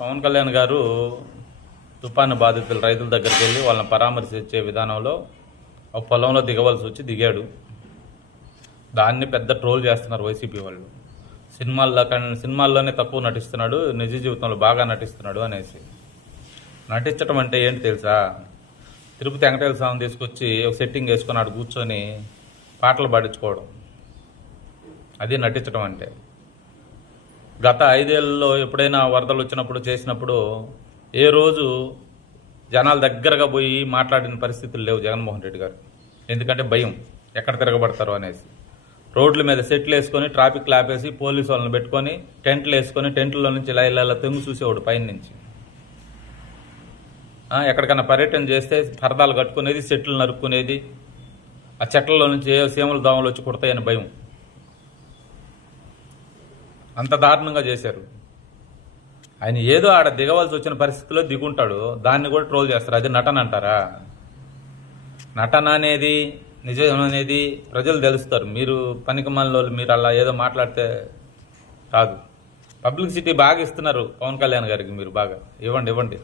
పవన్ కళ్యాణ్ గారు తుఫాను బాధితులు రైతుల దగ్గరికి వెళ్ళి వాళ్ళని పరామర్శించే విధానంలో ఒక పొలంలో దిగవలసి వచ్చి దిగాడు. దాన్ని పెద్ద ట్రోల్ చేస్తున్నారు వైసీపీ వాళ్ళు. సినిమాల్లోనే తక్కువ నటిస్తున్నాడు, నిజ జీవితంలో బాగా నటిస్తున్నాడు అనేసి. నటించడం అంటే ఏంటి తెలుసా? తిరుపతి వెంకటేశ్వర స్వామిని తీసుకొచ్చి ఒక సెట్టింగ్ వేసుకొని ఆడు కూర్చొని పాటలు పాడించుకోవడం, అది నటించడం అంటే. గత 5 ఏళ్లలో ఎప్పుడైనా వరదలు వచ్చినప్పుడు చేసినప్పుడు ఏ రోజు జనాల దగ్గరగా పోయి మాట్లాడిన పరిస్థితులు లేవు జగన్మోహన్ రెడ్డి గారు. ఎందుకంటే భయం, ఎక్కడ తిరగబడతారు అనేసి. రోడ్ల మీద సెట్లు వేసుకొని ట్రాఫిక్ ఆపేసి పోలీసు వాళ్ళని పెట్టుకొని టెంట్లు వేసుకొని టెంట్లలో నుంచి ఇలా తెంగు చూసేవాడు పైన నుంచి. ఎక్కడికైనా పర్యటన చేస్తే పరదాలు కట్టుకునేది, చెట్లు నరుక్కునేది, ఆ చెట్లలో నుంచి ఏ సీమల దోమలు వచ్చి కుడతాయని భయం. అంత దారుణంగా చేశారు. ఆయన ఏదో ఆడ దిగవలసి వచ్చిన పరిస్థితిలో దిగుంటాడు, దాన్ని కూడా ట్రోల్ చేస్తారు. అది నటన అంటారా? నటన అనేది నిజం అనేది ప్రజలు తెలుస్తారు. మీరు పనికిమాలిన మీరు అలా ఏదో మాట్లాడితే కాదు. పబ్లిసిటీ బాగా ఇస్తున్నారు పవన్ కళ్యాణ్ గారికి, మీరు బాగా ఇవ్వండి.